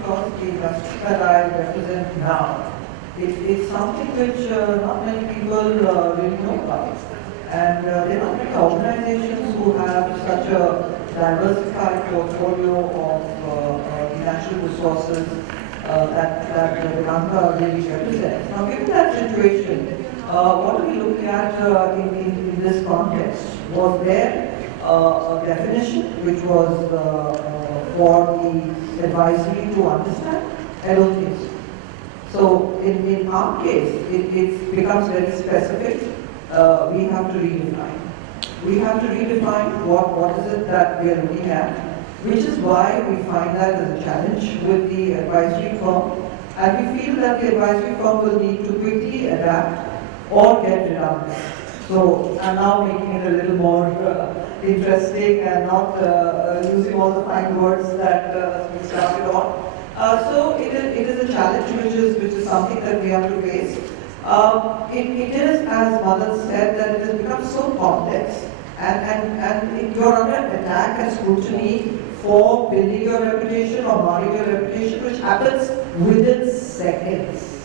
because the industry that I represent now, it's something which not many people really know about. And there are many organizations who have such a diversified portfolio of natural resources that the Ganga really represents. Now, given that situation, what are we looking at in this context? Was there a definition which was for the advisory to understand? I don't think so. So in our case, it becomes very specific. We have to redefine. We have to redefine what is it that we are looking at, which is why we find that as a challenge with the advisory firm. And we feel that the advisory firm will need to quickly adapt or get redundant. So I'm now making it a little more interesting and not using all the fine words that we started on. So it is a challenge which is something that we have to face. It is, as Madan said, that it has become so complex and you're under attack and scrutiny for building your reputation or marring your reputation, which happens within seconds.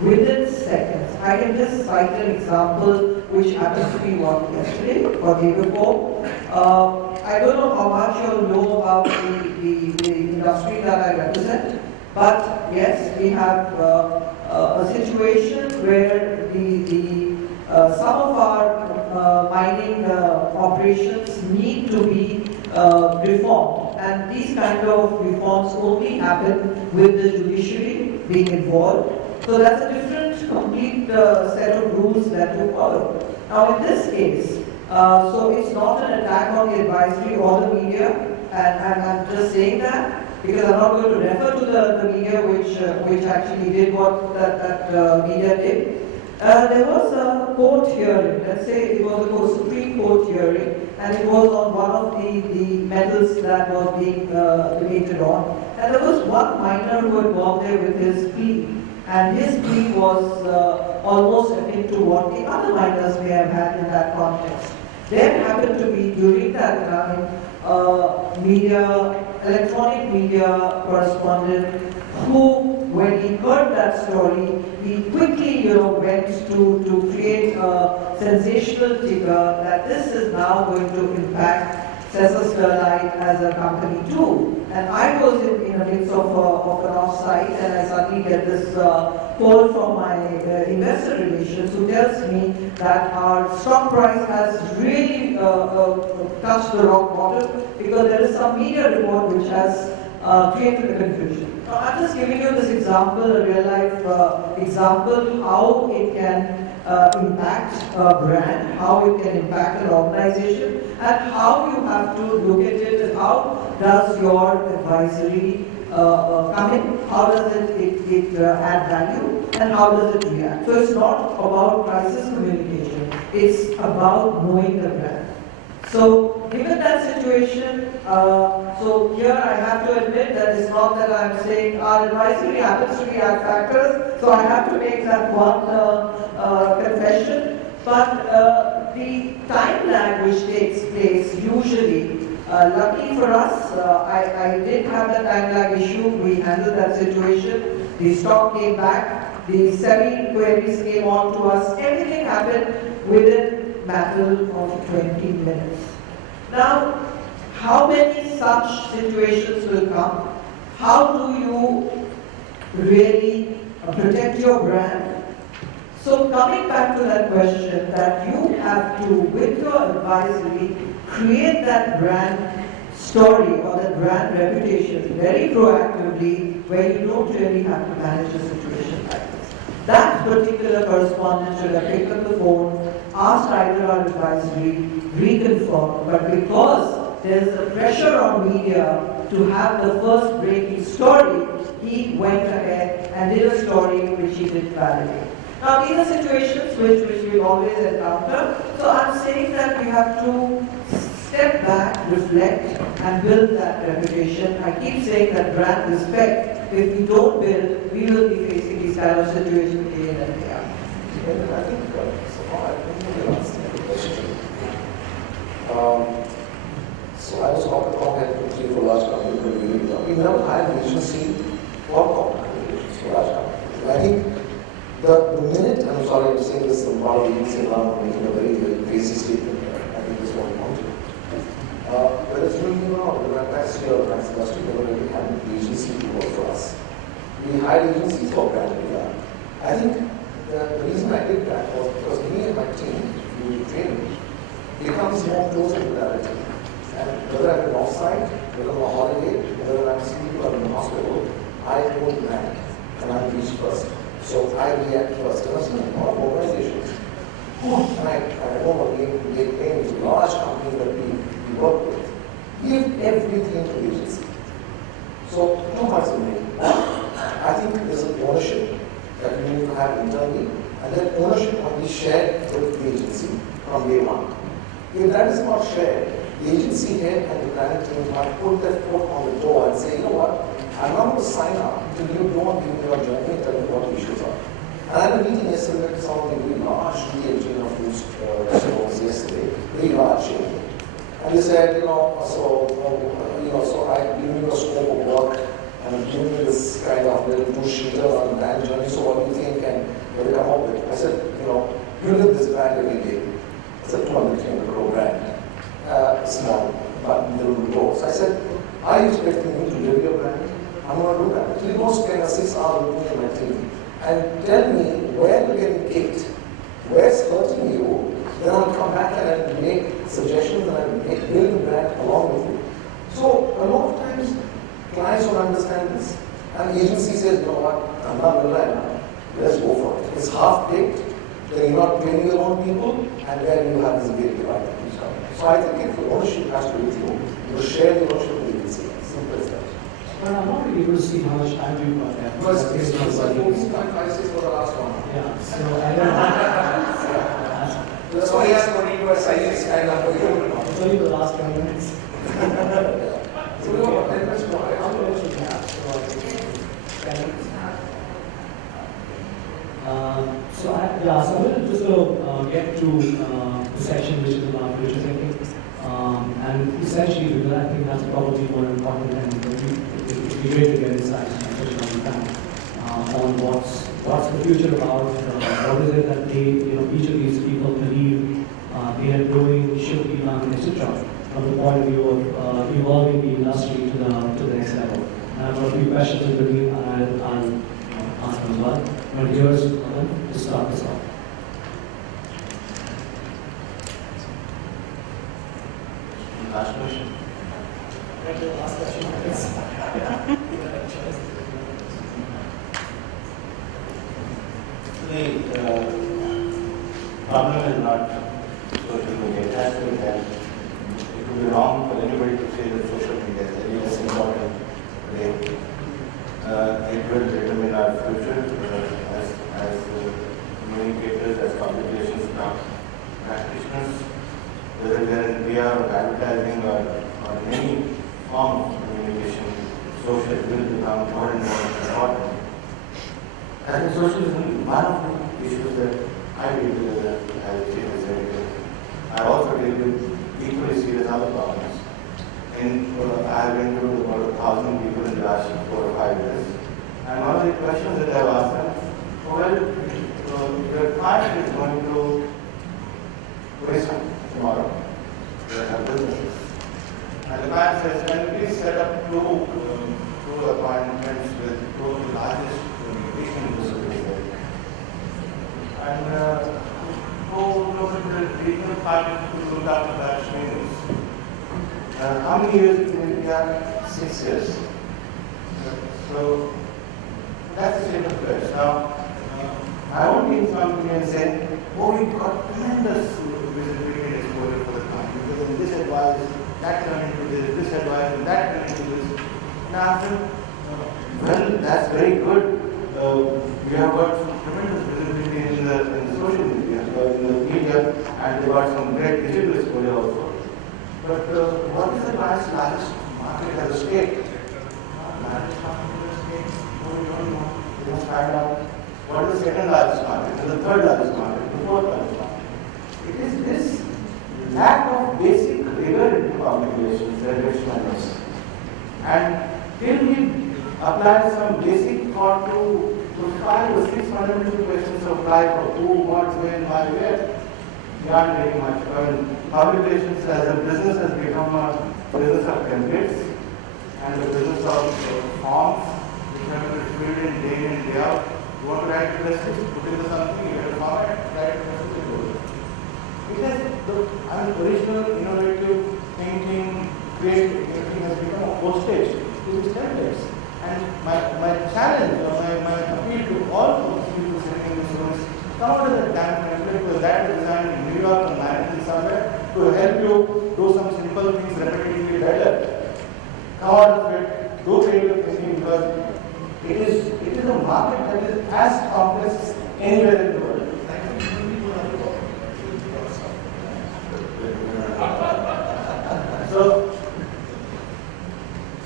Within seconds. I can just cite an example which happens to be yesterday or the day before. I don't know how much you know about the industry that I represent, but yes, we have a situation where some of our mining operations need to be reformed, and these kind of reforms only happen with the judiciary being involved. So that's a different, complete set of rules that you follow. Now in this case, so it's not an attack on the advisory or the media, and I'm just saying that because I'm not going to refer to the media which actually did what that media did. There was a court hearing, let's say it was a Supreme Court hearing, and it was on one of the medals that was being debated on. And there was one miner who had gone there with his plea. And his plea was almost akin to what the other miners may have had in that context. There happened to be, during that time, electronic media correspondent who, when he heard that story, he quickly went to create a sensational ticker that this is now going to impact Cesar Sterlite as a company too. And I was in the midst of an offsite, and I suddenly get this call from my investor relations who tells me that our stock price has really touched the rock bottom because there is some media report which has created a confusion. Now, I'm just giving you this example, a real life example, how it can impact a brand, how it can impact an organization, and how you have to look at it, and how does your advisory come in, how does it add value, and how does it react. So it's not about crisis communication, it's about knowing the brand. So given that situation, so here I have to admit that it's not that I'm saying our advisory happens to be ad factors, so I have to make that one confession. But the time lag which takes place usually, luckily for us, I did have the time lag issue. We handled that situation. The stock came back. The SEBI queries came on to us. Everything happened within matter of 20 minutes. Now, how many such situations will come? How do you really protect your brand? So coming back to that question, that you have to, with your advisory, create that brand story or that brand reputation very proactively, where you don't really have to manage a situation like this. That particular correspondent should have picked up the phone, asked either our advisory, reconfirmed, but because there's a pressure on media to have the first breaking story, he went ahead and did a story which he didn't validate. Now these are situations which we always encounter, so I'm saying that we have to step back, reflect, and build that reputation. I keep saying that brand respect, if we don't build, we will be facing these kind of situations day in and day out. I think I answered the question. So I was not a comment for large company community we never had an agency for corporate relations for large companies. And I think the minute, and I'm sorry I'm saying this, I'm probably using around making a very, very crazy statement, I think this is what we want to. Whether it's doing or the capacity or the industry, never really had an agency to work for us. We hired agencies for brand media. I think the reason I did that was because me and my team, through training, becomes more closer to reality. And whether I'm in offsite, whether I'm on holiday, whether I'm seeing people in the hospital, I own the brand and I'm reached first. So I react first. And I've seen a lot of organizations, and I don't want to make names, large companies that we work with, give everything to the agency. So two points to make. I think there's an ownership that we need to have internally, and that ownership can be shared with the agency from day one. If that is not shared, the agency head and the brand team might put their foot on the door and say, you know what, I'm not going to sign up until you don't give me your journey and tell me what the issues are. And I had a meeting yesterday with some of the very large chain of food stores yesterday, very large chain. And they said, so I've given you a scope of work and I'm giving you this kind of little two-sheeter on the brand journey, so what do you think and what do you come up with? I said, you live this brand every day. It's a 200, 300 crore brand. Small, but little grow. So I said, are you expecting me to live your brand? I'm going to do that. So he goes spend a 6 hours with me and my team and tell me where you're getting kicked, where's hurting you, then I'll come back and I'll make suggestions and I'll build the brand along with you. So a lot of times, clients don't understand this. And the agency says, you know what, I'm not going to let's go for it. It's half-baked, then you're not training your own people, and then you have this big divide that keeps coming. So I think if the ownership has to be with you, you share the ownership with the agency. Simple as that. Well, I'm not really able to see how much time you've got left. No, it's 14.56 for the last one. Yeah, so I don't know. That's why he has 22 sizes kind of. It's only the last 20 minutes. So we have about 10 minutes more. How many minutes do we have? About 10 minutes. So I'm going to just get to the section which is about future thinking. And essentially, because I think that's probably more important and it'd be great to get insights, especially on what's the future about, what is it that each of these people believe they are doing, should be done, etc. From the point of view of evolving the industry to the next level. And I've got a few questions in between, and I'll ask them as well. But here's to start this off. Last question. Last question. The problem is not social media. It has to be there. It would be wrong for anybody to say that social media is the least important today. It will determine our future as communicators, as communications practitioners, whether they are in PR or advertising or in any form of communication, social will become more and more important. I think social is one of the issues that I deal with as a chief executive. I also deal with equally serious other problems. I have been to about 1,000 people in the last 4 or 5 years. And one of the questions that I've asked them, your client is going to waste tomorrow. They have businesses. And the client says, can you please set up two appointments with two of the largest communication facilities? And go look at the regional partners to look after that meetings. How many years did we have? 6 years. So that's the state of affairs. Now, I won't be in front of you and say, oh, we've got tremendous visibility and exposure for the company, because in this advice, that turned into this advice, and that turned into this. Now, well, that's very good. We have got some tremendous visibility in the social media, in the media, and we've got some great digital exposure also. But what is the largest market as a state? Largest market as a state? No, we don't know. We must find out what is the second largest market, and the third largest market, the fourth largest market. It is this lack of basic rigor in communications that gets my miss. And till we apply some basic thought to 5 or 6 fundamental questions of life of who, what, when, why, where, we aren't very much. I mean, public relations as a business has become a business of templates and a business of forms which have to be filled in day in, day out. You want to write a message, put in something, you get a format, write a message, and go. It has the original, innovative thinking, creative thinking has become a postage to these templates. And my challenge or my appeal to all people sitting in this room is come out of that damn template because that is designed in New York or Manhattan somewhere to help you do some simple things repetitively better. Come out of it, do creative thinking because it is a market that is as complex as anywhere in the world. So,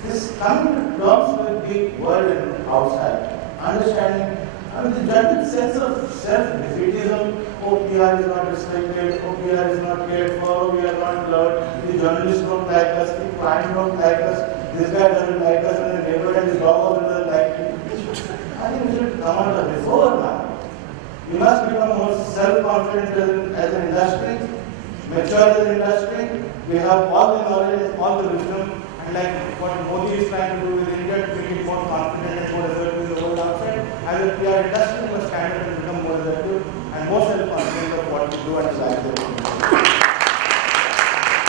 this coming to terms with the world and outside, understanding, the general sense of self-defeatism, oh, PR is not respected, oh, PR is not cared for, oh, we are not loved, the journalists don't like us, the client don't like us, this guy doesn't like us, and the neighbor and his dog also doesn't like him. I think we should come out of this over now. We must become more self-confident as an industry, mature as an industry. We have all the knowledge, all the wisdom, and like what Modi is trying to do with India,